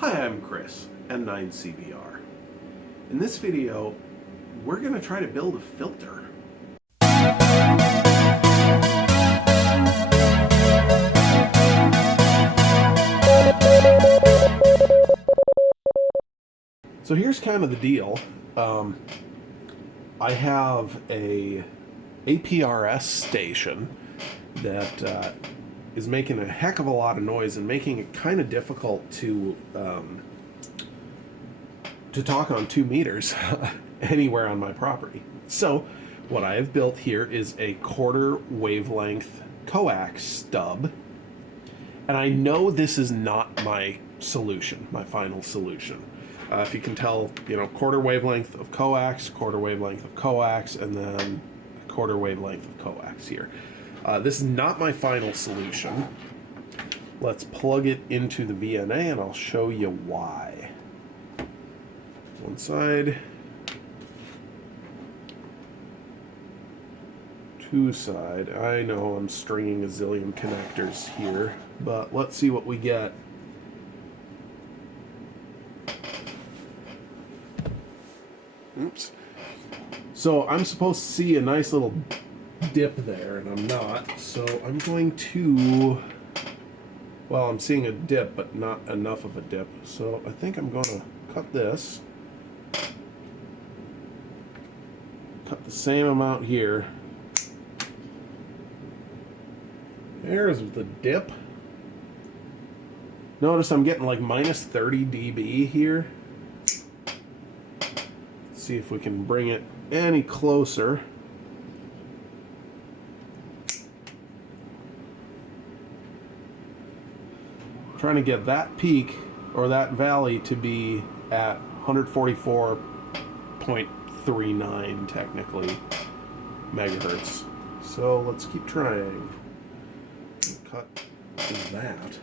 Hi, I'm Chris, N9CVR. In this video, we're going to try to build a filter. So here's kind of the deal. I have a APRS station that is making a heck of a lot of noise and making it kind of difficult to talk on 2 meters anywhere on my property. So what I have built here is a 1/4 wavelength coax stub, and I know this is not my solution, my final solution. If you can tell, 1/4 wavelength of coax, 1/4 wavelength of coax, and then 1/4 wavelength of coax here. This is not my final solution. Let's plug it into the VNA and I'll show you why. One side, 2 side. I know I'm stringing a zillion connectors here, but let's see what we get. Oops. So I'm supposed to see a nice little dip there, and I'm not. So I'm going to, well, I'm seeing a dip, but not enough of a dip. So I think I'm going to cut this. Cut the same amount here. There's the dip. Notice I'm getting like minus 30 dB here. Let's see if we can bring it any closer. Trying to get that peak or that valley to be at 144.39 technically megahertz. So let's keep trying. Cut that.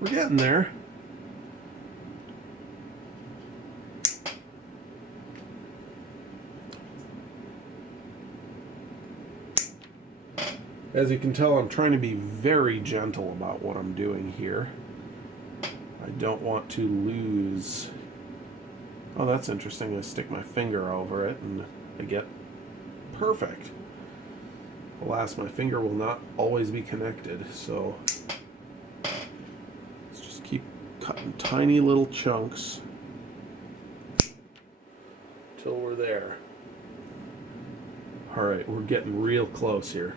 We're getting there. As you can tell, I'm trying to be very gentle about what I'm doing here. I don't want to lose. Oh, that's interesting. I stick my finger over it and I get perfect. Alas, my finger will not always be connected, so let's just keep cutting tiny little chunks till we're there. All right, we're getting real close here.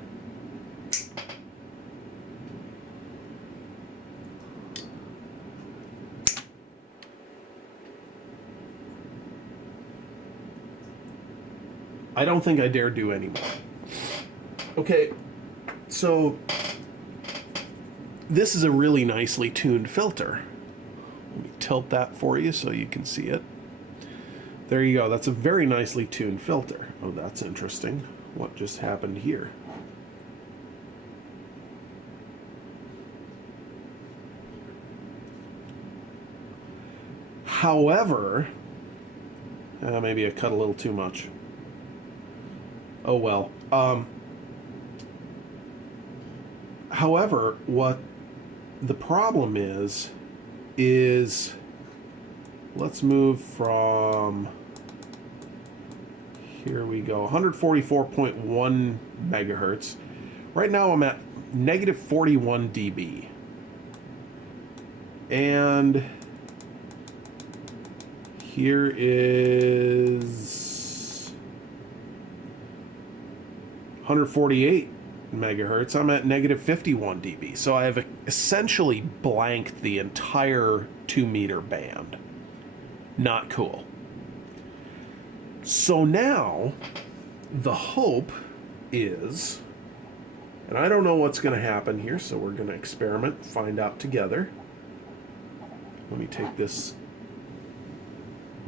I don't think I dare do any more. Okay, so this is a really nicely tuned filter. Let me tilt that for you so you can see it. There you go. That's a very nicely tuned filter. Oh, that's interesting. What just happened here? However, maybe I cut a little too much. Oh well. However, what the problem is let's move from, here we go, 144.1 megahertz. Right now I'm at negative 41 dB. And here is 148 megahertz. I'm at negative 51 dB. So I have essentially blanked the entire 2 meter band. Not cool. So now the hope is, and I don't know what's going to happen here, so we're going to experiment, find out together. Let me take this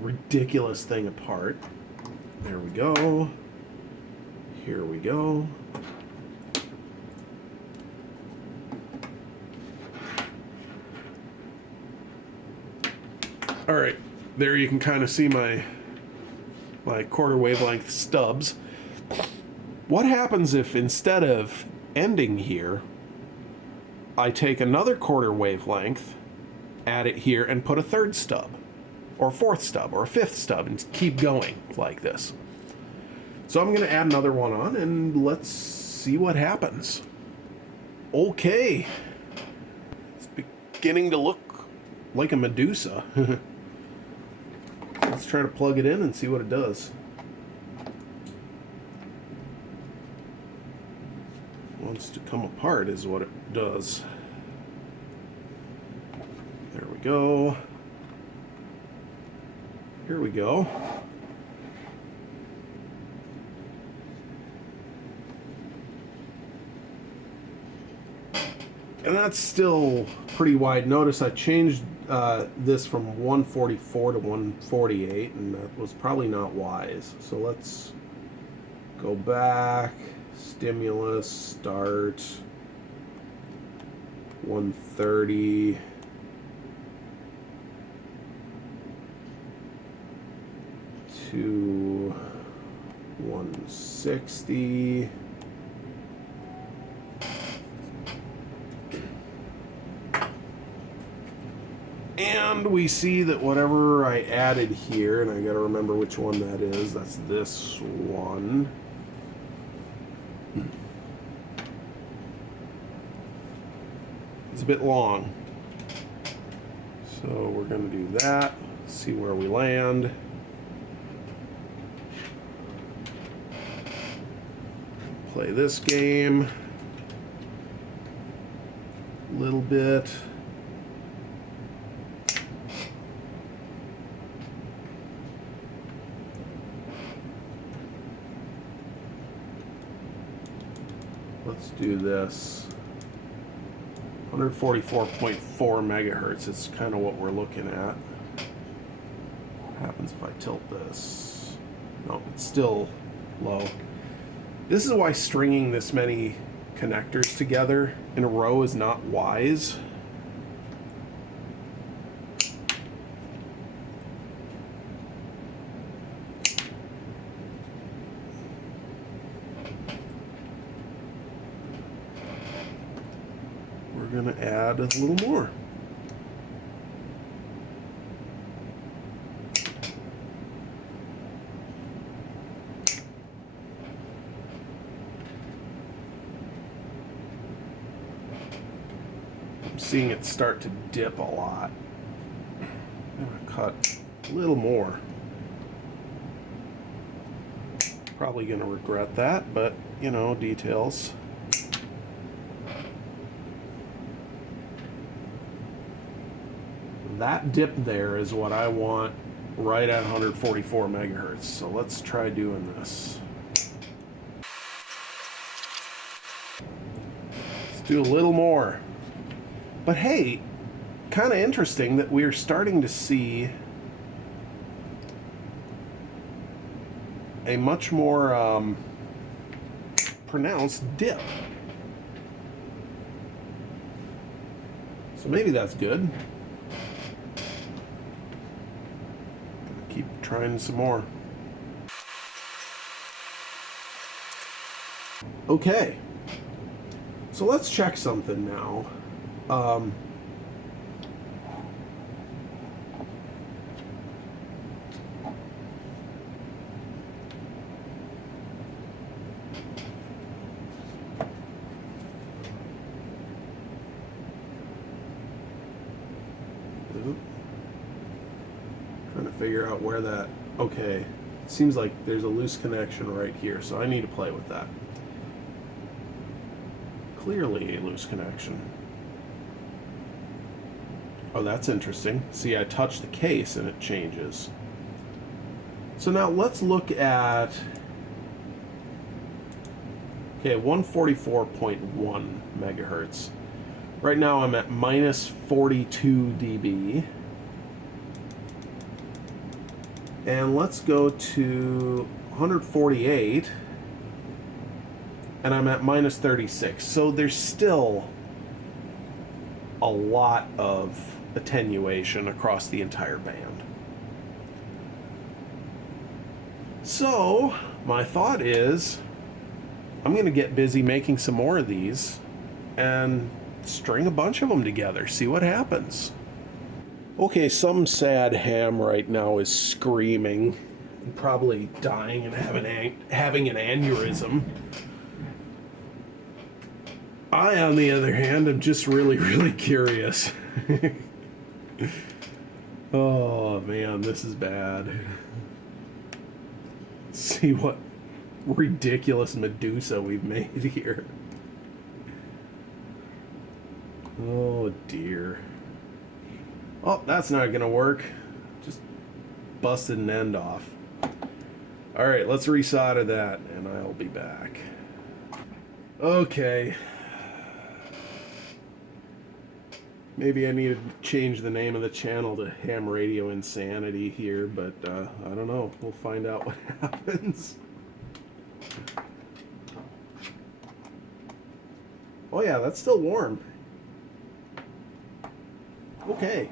ridiculous thing apart. There we go. Here we go. All right, there you can kind of see my 1/4 wavelength stubs. What happens if instead of ending here, I take another quarter wavelength, add it here, and put a third stub, or a fourth stub, or a fifth stub, and keep going like this? So I'm going to add another one on, and let's see what happens. Okay. It's beginning to look like a Medusa. Let's try to plug it in and see what it does. Wants to come apart is what it does. There we go. Here we go. And that's still pretty wide. Notice I changed this from 144 to 148, and that was probably not wise. So let's go back, stimulus, start, 130. To 160. And we see that whatever I added here, and I gotta remember which one that is, that's this one. It's a bit long. So we're gonna do that, see where we land. Play this game a little bit. Let's do this. 144.4 megahertz is kind of what we're looking at. What happens if I tilt this? No, it's still low. This is why stringing this many connectors together in a row is not wise. We're going to add a little more. Seeing it start to dip a lot. I'm going to cut a little more. Probably going to regret that, but you know, details. That dip there is what I want right at 144 megahertz. So let's try doing this. Let's do a little more. But hey, kind of interesting that we're starting to see a much more pronounced dip. So maybe that's good. Keep trying some more. Okay, so let's check something now. Trying to figure out where that, okay, it seems like there's a loose connection right here, so I need to play with that. Clearly a loose connection. Oh, that's interesting. See, I touch the case and it changes. So now let's look at, okay, 144.1 megahertz. Right now I'm at minus 42 dB. And let's go to 148. And I'm at minus 36. So there's still a lot of attenuation across the entire band. So my thought is I'm going to get busy making some more of these and string a bunch of them together, see what happens. Okay, some sad ham right now is screaming and probably dying and having an aneurysm. I, on the other hand, am just really, really curious. Oh man, this is bad. Let's see what ridiculous Medusa we've made here. Oh dear. Oh, that's not gonna work. Just busted an end off. Alright, let's resolder that and I'll be back. Okay. Maybe I need to change the name of the channel to Ham Radio Insanity here, but I don't know. We'll find out what happens. Oh yeah, that's still warm. Okay.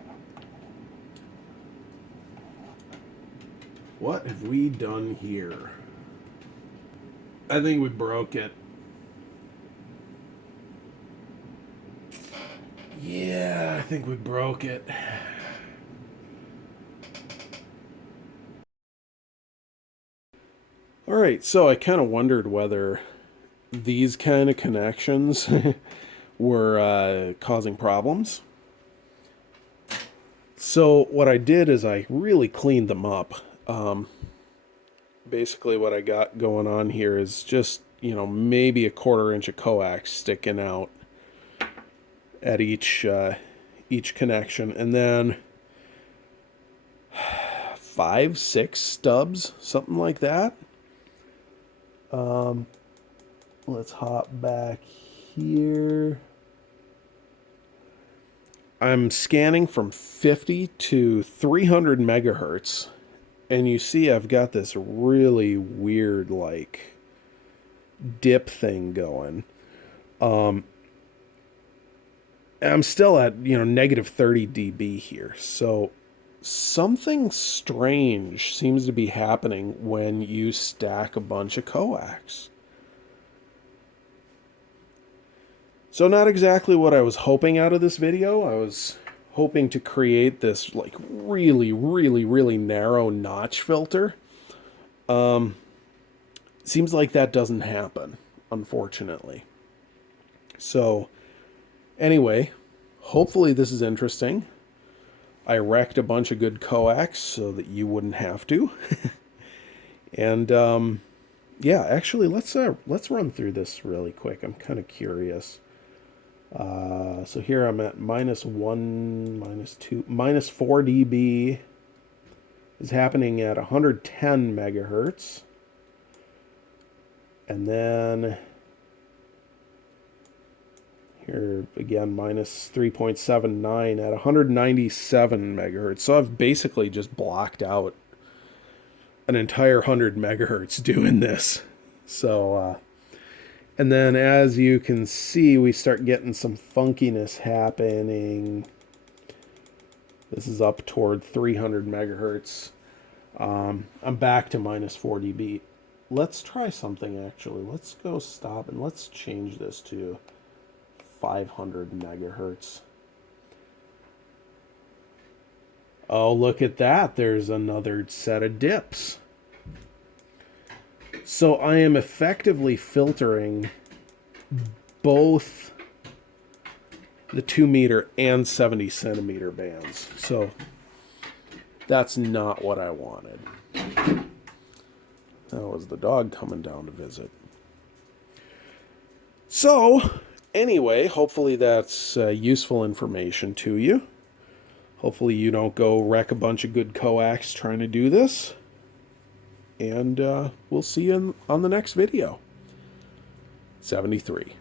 What have we done here? I think we broke it. Yeah, I think we broke it. Alright, so I kind of wondered whether these kind of connections were causing problems. So what I did is I really cleaned them up. Basically what I got going on here is just, maybe a 1/4 inch of coax sticking out at each connection, and then 5, 6 stubs, something like that. Let's hop back here. I'm scanning from 50 to 300 megahertz, and you see I've got this really weird dip thing going. I'm still at, negative 30 dB here. So something strange seems to be happening when you stack a bunch of coax. So not exactly what I was hoping out of this video. I was hoping to create this really, really, really narrow notch filter. Seems like that doesn't happen, unfortunately. So anyway, hopefully this is interesting. I wrecked a bunch of good coax so that you wouldn't have to. And yeah, actually, let's run through this really quick. I'm kind of curious. So here I'm at -1, -2, -4 dB is happening at 110 megahertz. And then here again, -3.79 at 197 megahertz. So I've basically just blocked out an entire 100 megahertz doing this. So, and then as you can see, we start getting some funkiness happening. This is up toward 300 megahertz. I'm back to -4 dB. Let's try something actually. Let's go stop and let's change this to 500 megahertz. Oh, look at that. There's another set of dips. So I am effectively filtering both the 2 meter and 70 centimeter bands. So that's not what I wanted. That was the dog coming down to visit. So anyway, hopefully that's useful information to you. Hopefully you don't go wreck a bunch of good coax trying to do this. And we'll see you on the next video. 73.